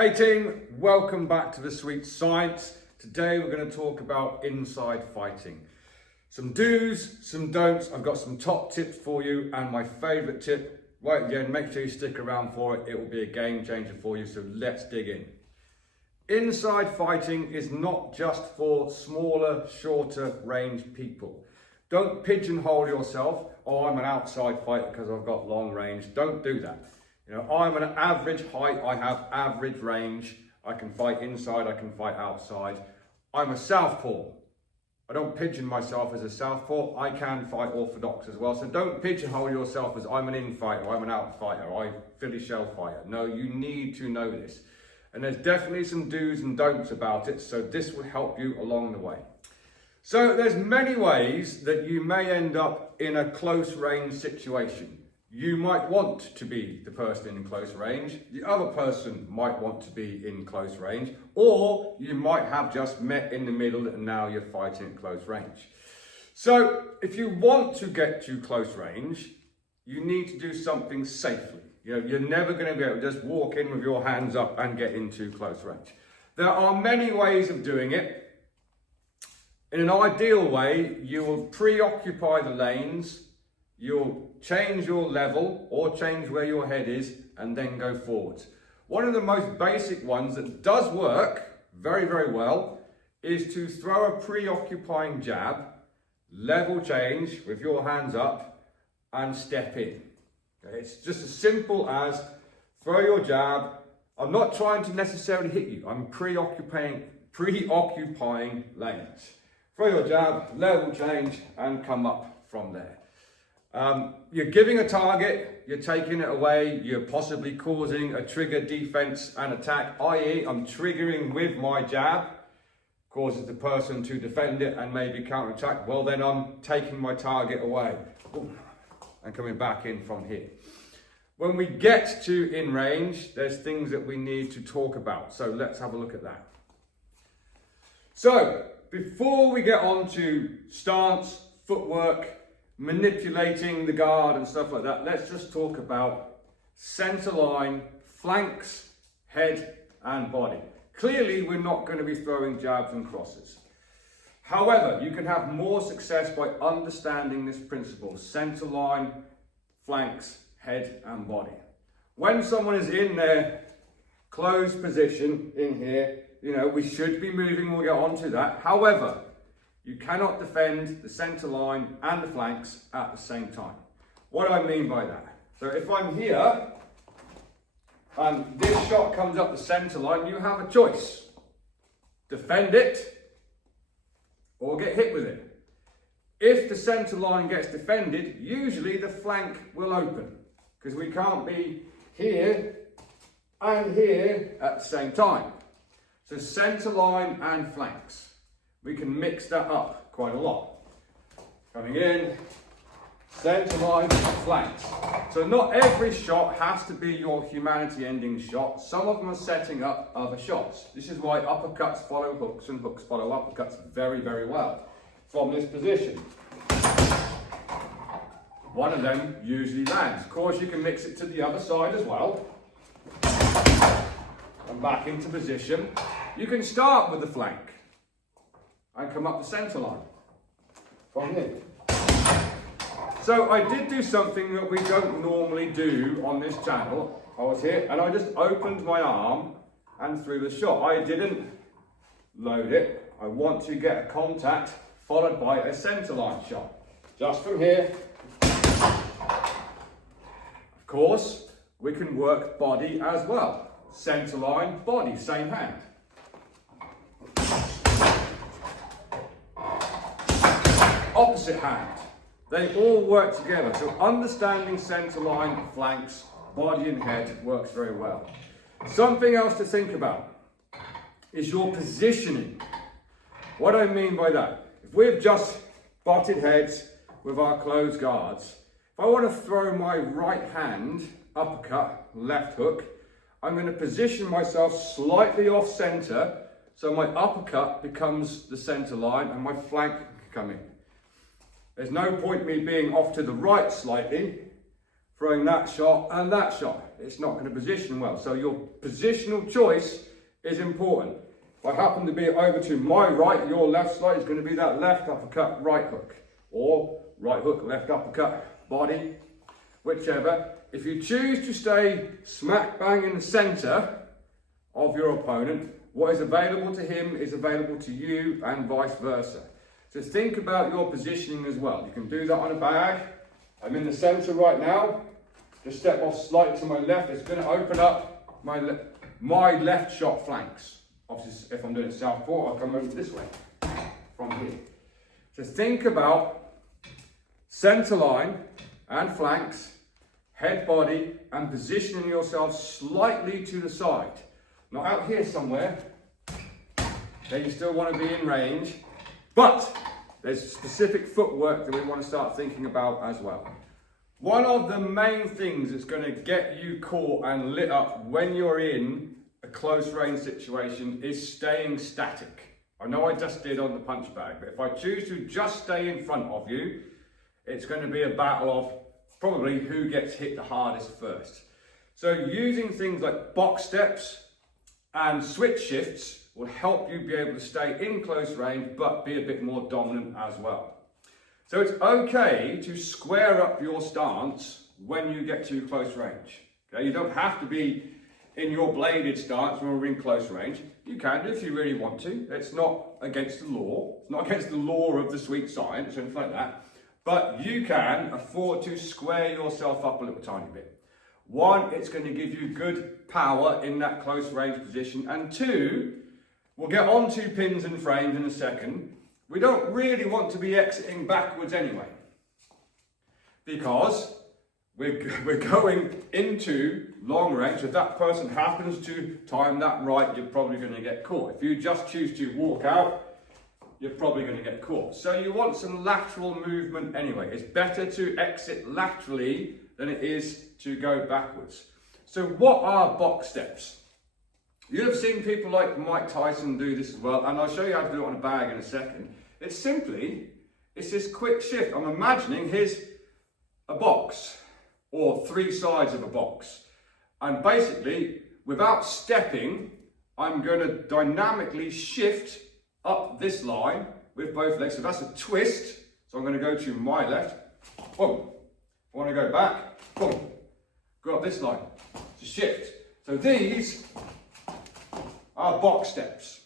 Hey team, welcome back to The Sweet Science. Today we're going to talk about inside fighting. Some do's, some don'ts. I've got some top tips for you and my favourite tip. Right again, make sure you stick around for it. It will be a game changer for you, so let's dig in. Inside fighting is not just for smaller, shorter range people. Don't pigeonhole yourself. Oh, I'm an outside fighter because I've got long range. Don't do that. You know, I'm an average height, I have average range. I can fight inside, I can fight outside. I'm a southpaw. I don't pigeon myself as a southpaw. I can fight orthodox as well. So don't pigeonhole yourself as I'm an in fighter, I'm an out fighter, I'm Philly shell fighter. No, you need to know this. And there's definitely some do's and don'ts about it. So this will help you along the way. So there's many ways that you may end up in a close range situation. You might want to be the person in close range, the other person might want to be in close range, or you might have just met in the middle and now you're fighting at close range. So if you want to get to close range, you need to do something safely. You know, you're never going to be able to just walk in with your hands up and get into close range. There are many ways of doing it. In an ideal way, you will preoccupy the lanes. You'll change your level or change where your head is and then go forwards. One of the most basic ones that does work very, very well is to throw a preoccupying jab, level change with your hands up and step in. Okay, it's just as simple as throw your jab. I'm not trying to necessarily hit you. I'm preoccupying lanes. Throw your jab, level change and come up from there. You're giving a target, you're taking it away, you're possibly causing a trigger defense and attack, i.e. I'm triggering with my jab, causes the person to defend it and maybe counter-attack. Well, then I'm taking my target away and coming back in from here. When we get to in range, there's things that we need to talk about. So let's have a look at that. So before we get on to stance, footwork, manipulating the guard and stuff like that, let's just talk about center line, flanks, head and body. Clearly we're not going to be throwing jabs and crosses. However, you can have more success by understanding this principle: center line, flanks, head and body. When someone is in their closed position in here, you know, we should be moving, we'll get on to that. However, you cannot defend the center line and the flanks at the same time. What do I mean by that? So if I'm here and this shot comes up the center line, you have a choice. Defend it or get hit with it. If the center line gets defended, usually the flank will open because we can't be here and here at the same time. So center line and flanks. We can mix that up quite a lot. Coming in, center line, flanks. So not every shot has to be your humanity ending shot. Some of them are setting up other shots. This is why uppercuts follow hooks and hooks follow uppercuts very, very well. From this position, one of them usually lands. Of course, you can mix it to the other side as well. And back into position. You can start with the flank and come up the center line from here. So I did do something that we don't normally do on this channel. I was here and I just opened my arm and threw the shot. I didn't load it. I want to get a contact followed by a center line shot. Just from here. Of course, we can work body as well. Center line, body, same hand. Opposite hand. They all work together. So understanding center line, flanks, body and head works very well. Something else to think about is your positioning. What do I mean by that? If we've just butted heads with our closed guards, if I want to throw my right hand, uppercut, left hook, I'm going to position myself slightly off center so my uppercut becomes the center line and my flank can come in. There's no point me being off to the right slightly throwing that shot and that shot. It's not going to position well. So your positional choice is important. If I happen to be over to my right, your left side is going to be that left uppercut, right hook. Or right hook, left uppercut, body, whichever. If you choose to stay smack bang in the center of your opponent, what is available to him is available to you and vice versa. So think about your positioning as well. You can do that on a bag. I'm in the center right now. Just step off slightly to my left. It's going to open up my left shot flanks. Obviously, if I'm doing it southpaw, I'll come over this way from here. So think about center line and flanks, head, body, and positioning yourself slightly to the side. Not out here somewhere. Then you still want to be in range, but there's specific footwork that we want to start thinking about as well. One of the main things that's going to get you caught and lit up when you're in a close range situation is staying static. I know I just did on the punch bag, but if I choose to just stay in front of you, it's going to be a battle of probably who gets hit the hardest first. So using things like box steps and switch shifts will help you be able to stay in close range, but be a bit more dominant as well. So it's okay to square up your stance when you get to close range. Okay? You don't have to be in your bladed stance when we're in close range. You can do if you really want to. It's not against the law. It's not against the law of the sweet science or anything like that. But you can afford to square yourself up a little tiny bit. One, it's going to give you good power in that close range position. And two, we'll get on to pins and frames in a second. We don't really want to be exiting backwards anyway, because we're going into long range. If that person happens to time that right, you're probably going to get caught. If you just choose to walk out, you're probably going to get caught. So you want some lateral movement anyway. It's better to exit laterally than it is to go backwards. So what are box steps? You'll have seen people like Mike Tyson do this as well, and I'll show you how to do it on a bag in a second. It's this quick shift. I'm imagining here's a box, or three sides of a box. And basically, without stepping, I'm going to dynamically shift up this line with both legs. So that's a twist. So I'm going to go to my left. Boom. I want to go back. Boom. Go up this line. To shift. So these are box steps.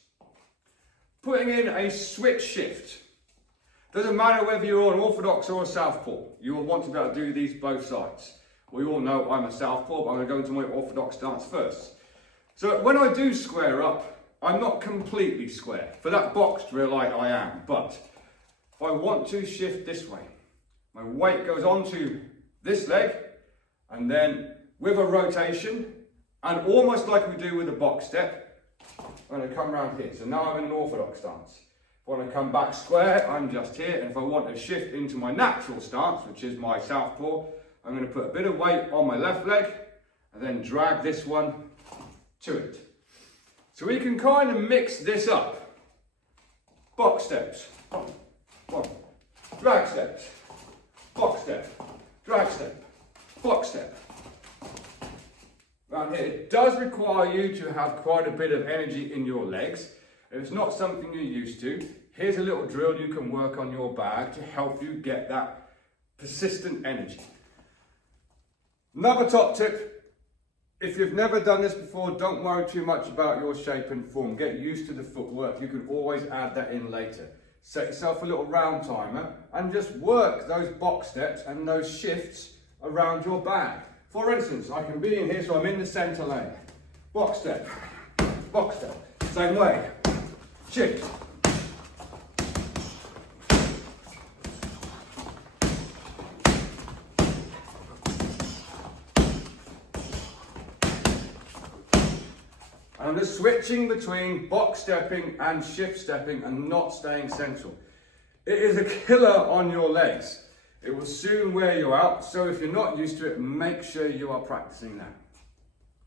Putting in a switch shift. Doesn't matter whether you're an orthodox or a southpaw. You will want to be able to do these both sides. We all know I'm a southpaw, but I'm going to go into my orthodox stance first. So when I do square up, I'm not completely square. For that box drill, I am. But if I want to shift this way, my weight goes onto this leg, and then with a rotation, and almost like we do with a box step, I'm going to come around here. So now I'm in an orthodox stance. If I want to come back square, I'm just here. And if I want to shift into my natural stance, which is my southpaw, I'm going to put a bit of weight on my left leg and then drag this one to it. So we can kind of mix this up. Box steps, one, drag steps, box step, drag step, box step. Around here, it does require you to have quite a bit of energy in your legs. If it's not something you're used to, here's a little drill you can work on your bag to help you get that persistent energy. Another top tip, if you've never done this before, don't worry too much about your shape and form. Get used to the footwork. You can always add that in later. Set yourself a little round timer and just work those box steps and those shifts around your bag. For instance, I can be in here, so I'm in the center lane. Box step, same way, shift. And I'm just switching between box stepping and shift stepping and not staying central. It is a killer on your legs. It will soon wear you out, so if you're not used to it, make sure you are practicing that.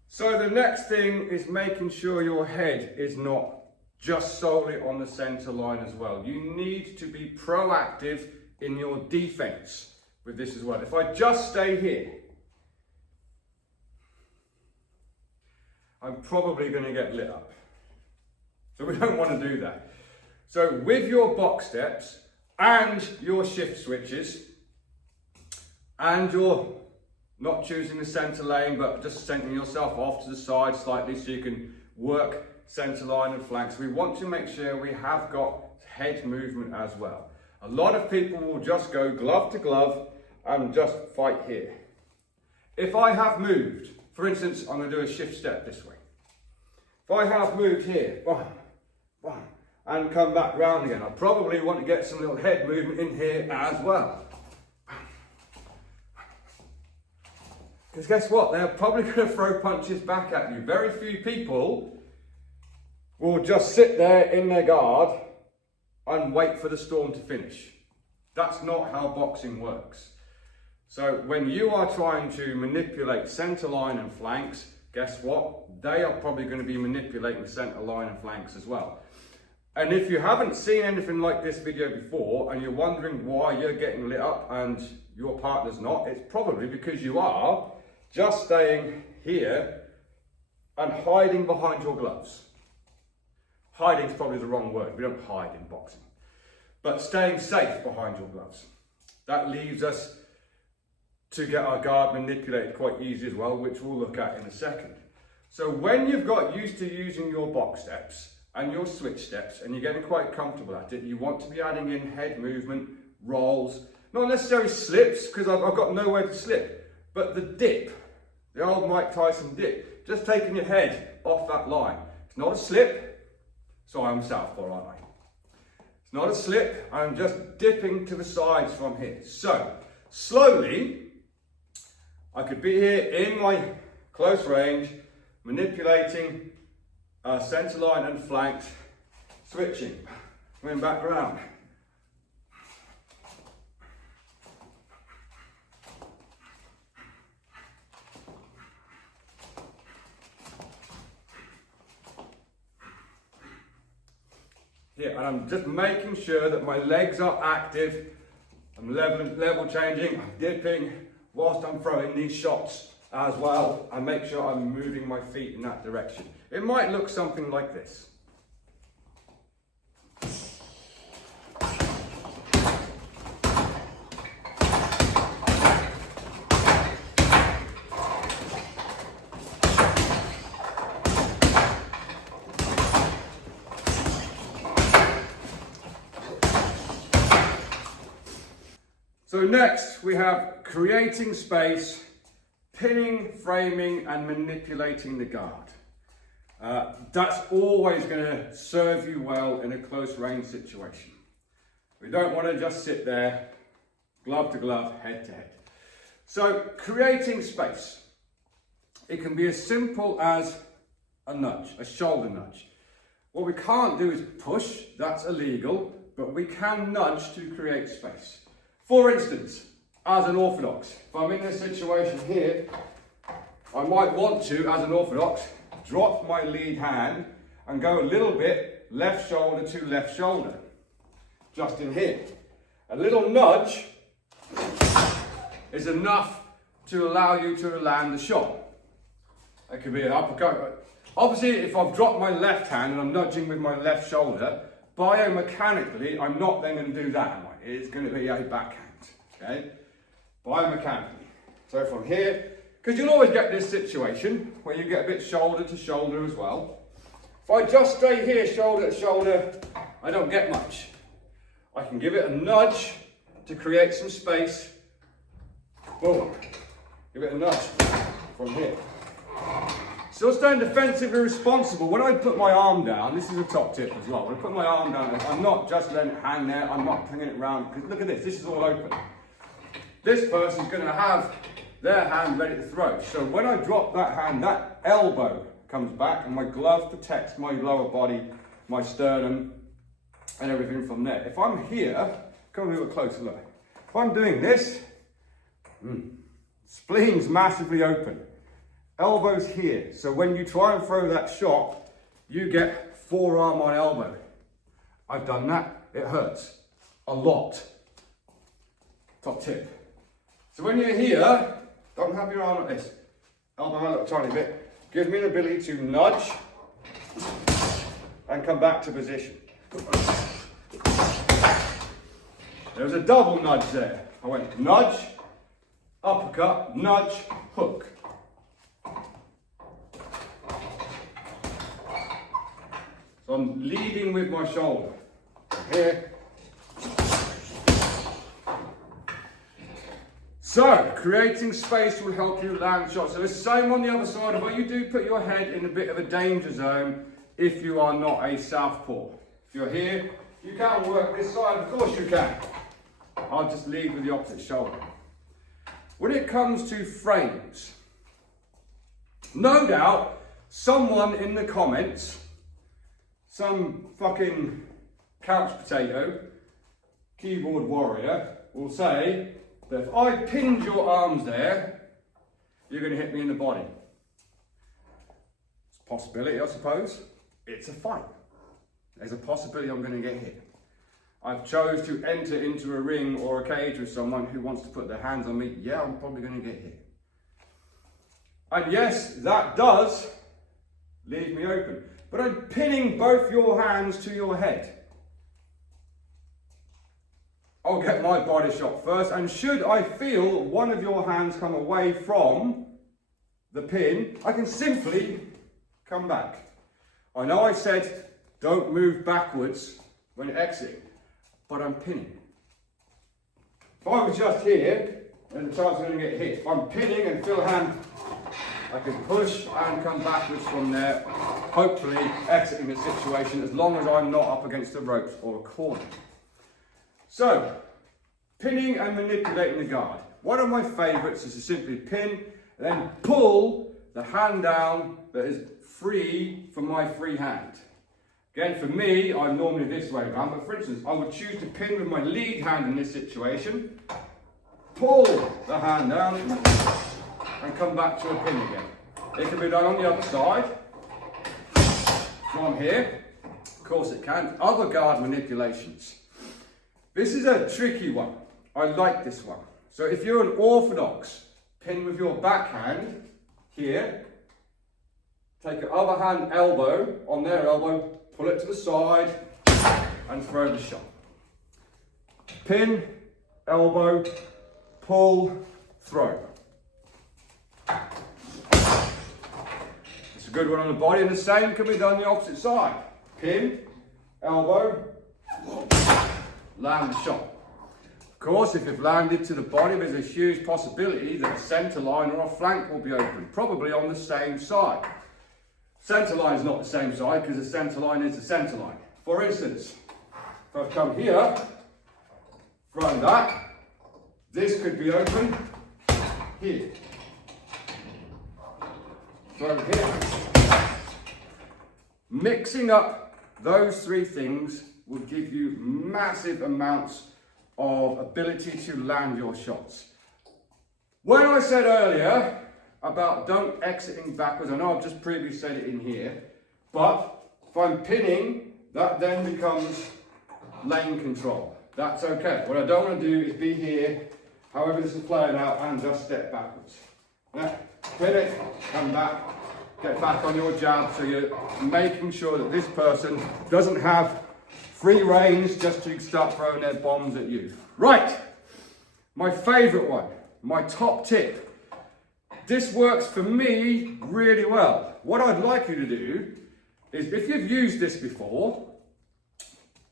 So the next thing is making sure your head is not just solely on the center line as well. You need to be proactive in your defense with this as well. If I just stay here, I'm probably going to get lit up. So we don't want to do that. So with your box steps and your shift switches, and you're not choosing the center lane, but just centering yourself off to the side slightly so you can work center line and flanks, we want to make sure we have got head movement as well. A lot of people will just go glove to glove and just fight here. If I have moved, for instance, I'm going to do a shift step this way. If I have moved here, bam, bam, and come back round again, I probably want to get some little head movement in here as well. Because guess what? They're probably going to throw punches back at you. Very few people will just sit there in their guard and wait for the storm to finish. That's not how boxing works. So when you are trying to manipulate center line and flanks, guess what? They are probably going to be manipulating center line and flanks as well. And if you haven't seen anything like this video before and you're wondering why you're getting lit up and your partner's not, it's probably because you are just staying here and hiding behind your gloves. Hiding is probably the wrong word. We don't hide in boxing. But staying safe behind your gloves. That leaves us to get our guard manipulated quite easy as well, which we'll look at in a second. So when you've got used to using your box steps and your switch steps and you're getting quite comfortable at it, you want to be adding in head movement, rolls, not necessarily slips, because I've got nowhere to slip, but the dip, the old Mike Tyson dip, just taking your head off that line. It's not a slip. So I'm southpaw, aren't I? It's not a slip, I'm just dipping to the sides from here. So, slowly, I could be here in my close range, manipulating center line and flanks, switching, coming back around. Here, and I'm just making sure that my legs are active. I'm level changing, I'm dipping whilst I'm throwing these shots as well, and make sure I'm moving my feet in that direction. It might look something like this. So next we have creating space, pinning, framing and manipulating the guard. That's always going to serve you well in a close range situation. We don't want to just sit there, glove to glove, head to head. So creating space. It can be as simple as a nudge, a shoulder nudge. What we can't do is push, that's illegal, but we can nudge to create space. For instance, as an orthodox, if I'm in this situation here, I might want to, as an orthodox, drop my lead hand and go a little bit left shoulder to left shoulder, just in here. A little nudge is enough to allow you to land the shot. It could be an uppercut. Obviously, if I've dropped my left hand and I'm nudging with my left shoulder, biomechanically, I'm not then going to do that, am I? It's going to be a backhand, okay? Biomechanically. So from here, because you'll always get this situation where you get a bit shoulder to shoulder as well. If I just stay here shoulder to shoulder, I don't get much. I can give it a nudge to create some space. Boom. Give it a nudge from here. Still staying defensively responsible. When I put my arm down, this is a top tip as well. When I put my arm down, I'm not just letting it hang there, I'm not bringing it round. Because look at this is all open. This person's going to have their hand ready to throw. So when I drop that hand, that elbow comes back and my glove protects my lower body, my sternum, and everything from there. If I'm here, come a little closer look. If I'm doing this, spleen's massively open. Elbow's here. So when you try and throw that shot, you get forearm on elbow. I've done that. It hurts a lot. Top tip. So when you're here, don't have your arm like this. Elbow out a tiny bit. gives me an ability to nudge and come back to position. There was a double nudge there. I went nudge, uppercut, nudge, hook. So I'm leading with my shoulder. Here. So, creating space will help you land shots. So the same on the other side, but you do put your head in a bit of a danger zone if you are not a southpaw. If you're here, you can work this side, of course you can. I'll just lead with the opposite shoulder. When it comes to frames, no doubt someone in the comments, some fucking couch potato, keyboard warrior, will say that if I pinned your arms there, you're going to hit me in the body. It's a possibility, I suppose. It's a fight. There's a possibility I'm going to get hit. I've chose to enter into a ring or a cage with someone who wants to put their hands on me. Yeah, I'm probably going to get hit. And yes, that does leave me open. But I'm pinning both your hands to your head. I'll get my body shot first, and should I feel one of your hands come away from the pin, I can simply come back. I know I said don't move backwards when exiting, but I'm pinning. If I was just here, then the chance I'm going to get hit. If I'm pinning and feel a hand, I can push and come backwards from there, hopefully exiting the situation as long as I'm not up against the ropes or a corner. So, pinning and manipulating the guard. One of my favourites is to simply pin, then pull the hand down that is free from my free hand. Again, for me, I'm normally this way around, but for instance, I would choose to pin with my lead hand in this situation, pull the hand down, and come back to a pin again. It can be done on the other side, from here. Of course it can. Other guard manipulations. This is a tricky one. I like this one. So if you're an orthodox, pin with your backhand here, take your other hand elbow on their elbow, pull it to the side, and throw the shot. Pin, elbow, pull, throw. It's a good one on the body, and the same can be done on the opposite side. Pin, elbow, land the shot. Of course, if you've landed to the body, there's a huge possibility that a centre line or a flank will be open, probably on the same side. Centre line is not the same side because the centre line is the centre line. For instance, if I come here, from that, this could be open here. From here. Mixing up those three things will give you massive amounts of ability to land your shots. When I said earlier about don't exiting backwards, I know I've just previously said it in here, but if I'm pinning, that then becomes lane control. That's okay. What I don't want to do is be here, however this is playing out, and just step backwards. Now, pin it, come back, get back on your jab, so you're making sure that this person doesn't have free range just to start throwing their bombs at you. Right, my favourite one, my top tip. This works for me really well. What I'd like you to do is, if you've used this before,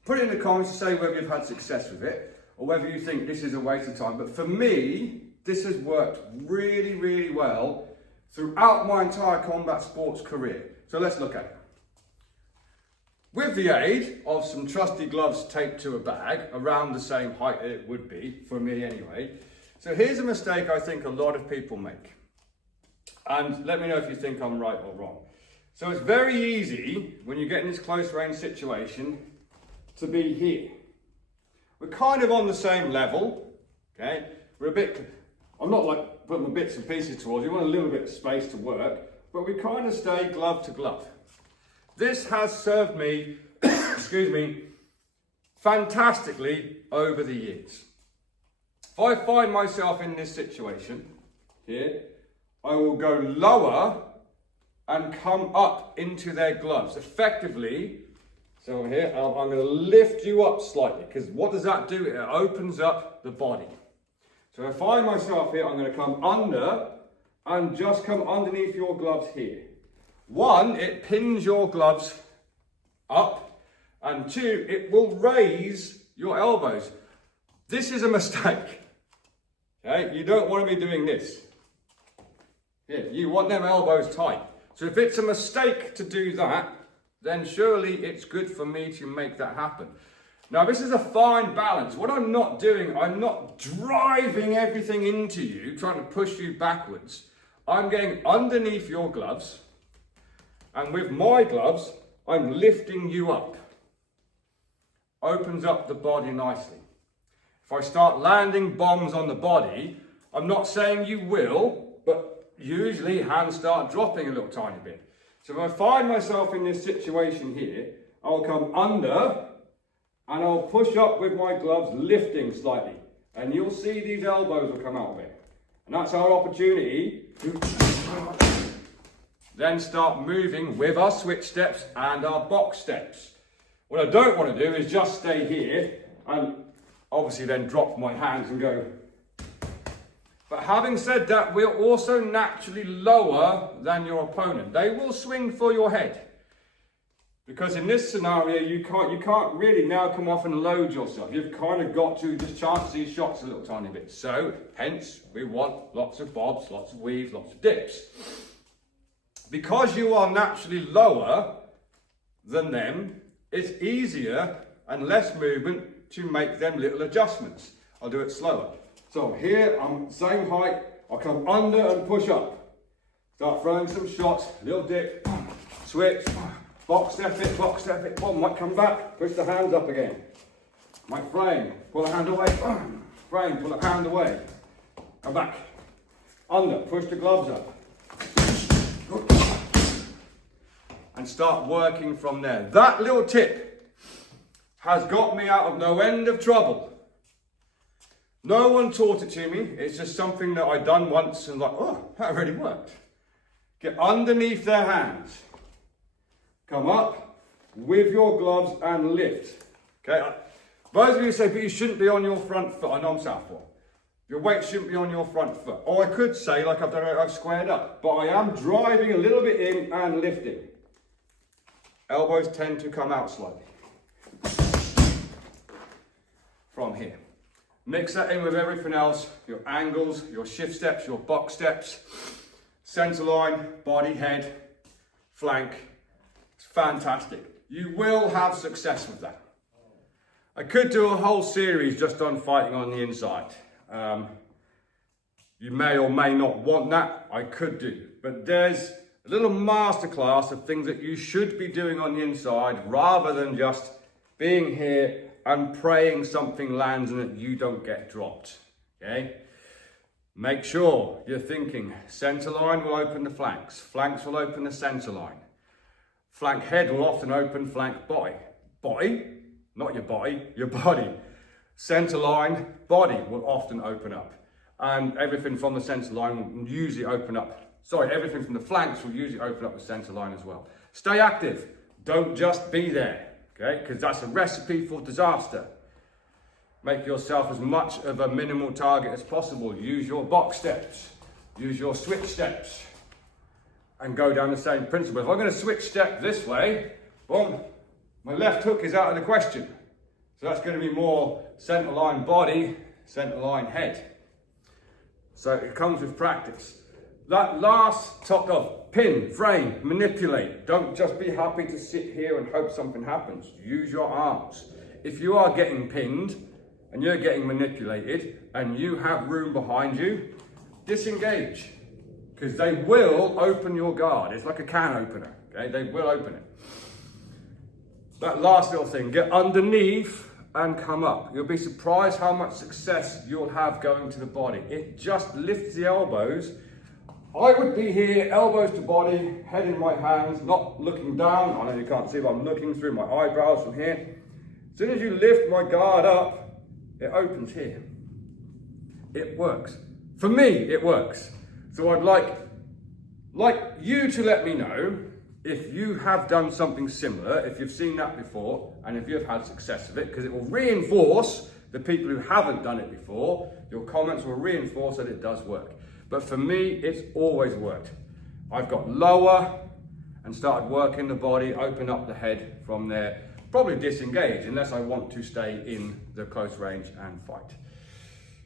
put it in the comments to say whether you've had success with it or whether you think this is a waste of time. But for me, this has worked really, really well throughout my entire combat sports career. So let's look at it. With the aid of some trusty gloves taped to a bag, around the same height it would be, for me anyway. So here's a mistake I think a lot of people make. And let me know if you think I'm right or wrong. So it's very easy, when you get in this close range situation, to be here. We're kind of on the same level, okay? We're a bit, I'm not like putting my bits and pieces towards you, want a little bit of space to work, but we kind of stay glove to glove. This has served me, excuse me, fantastically over the years. If I find myself in this situation here, I will go lower and come up into their gloves. Effectively, so here, I'm going to lift you up slightly, because what does that do? It opens up the body. So if I find myself here, I'm going to come under and just come underneath your gloves here. One, it pins your gloves up, and two, it will raise your elbows. This is a mistake. Okay, you don't want to be doing this. Here, you want them elbows tight. So if it's a mistake to do that, then surely it's good for me to make that happen. Now, this is a fine balance. What I'm not doing, I'm not driving everything into you, trying to push you backwards. I'm getting underneath your gloves, and with my gloves, I'm lifting you up. Opens up the body nicely. If I start landing bombs on the body, I'm not saying you will, but usually hands start dropping a little tiny bit. So if I find myself in this situation here, I'll come under and I'll push up with my gloves, lifting slightly. And you'll see these elbows will come out of it. And that's our opportunity to then start moving with our switch steps and our box steps. What I don't want to do is just stay here and obviously then drop my hands and go. But having said that, we're also naturally lower than your opponent. They will swing for your head. Because in this scenario, you can't really now come off and load yourself. You've kind of got to just chance these shots a little tiny bit. So, hence, we want lots of bobs, lots of weaves, lots of dips. Because you are naturally lower than them, it's easier and less movement to make them little adjustments. I'll do it slower. So here, I'm same height, I'll come under and push up. Start throwing some shots, little dip, switch, box step it, boom, might come back, push the hands up again. Might frame, pull the hand away, frame, pull the hand away. Come back, under, push the gloves up. And start working from there. That little tip has got me out of no end of trouble. No one taught it to me. It's just something that I done once and like, oh, that really worked. Get underneath their hands. Come up with your gloves and lift. Okay. Those of you say, but you shouldn't be on your front foot. I know I'm southpaw. Your weight shouldn't be on your front foot. Or I could say, like I've done, I've squared up, but I am driving a little bit in and lifting. Elbows tend to come out slightly. From here. Mix that in with everything else, your angles, your shift steps, your box steps, center line, body, head, flank. It's fantastic. You will have success with that. I could do a whole series just on fighting on the inside. You may or may not want that, I could do. But there's a little masterclass of things that you should be doing on the inside rather than just being here and praying something lands and that you don't get dropped, okay? Make sure you're thinking center line will open the flanks, flanks will open the center line. Flank head will often open flank body. Body, not your body, your body. Center line, body will often open up. And everything from the center line will usually open up. Sorry, everything from the flanks will usually open up the center line as well. Stay active, don't just be there. Okay, because that's a recipe for disaster. Make yourself as much of a minimal target as possible. Use your box steps, use your switch steps, and go down the same principle. If I'm going to switch step this way, boom, my left hook is out of the question. So that's going to be more center line body, center line head. So it comes with practice. That last top of pin, frame, manipulate. Don't just be happy to sit here and hope something happens. Use your arms. If you are getting pinned and you're getting manipulated and you have room behind you, disengage. Because they will open your guard. It's like a can opener. Okay, they will open it. That last little thing, get underneath and come up. You'll be surprised how much success you'll have going to the body. It just lifts the elbows. I would be here, elbows to body, head in my hands, not looking down. I know you can't see, but I'm looking through my eyebrows from here. As soon as you lift my guard up, it opens here. It works. For me, it works. So I'd like like you to let me know if you have done something similar, if you've seen that before, and if you've had success with it, because it will reinforce the people who haven't done it before. Your comments will reinforce that it does work. But for me, it's always worked. I've got lower and started working the body, open up the head from there. Probably disengage unless I want to stay in the close range and fight.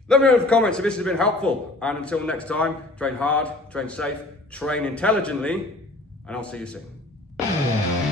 Let me know in the comments if this has been helpful. And until next time, train hard, train safe, train intelligently, and I'll see you soon.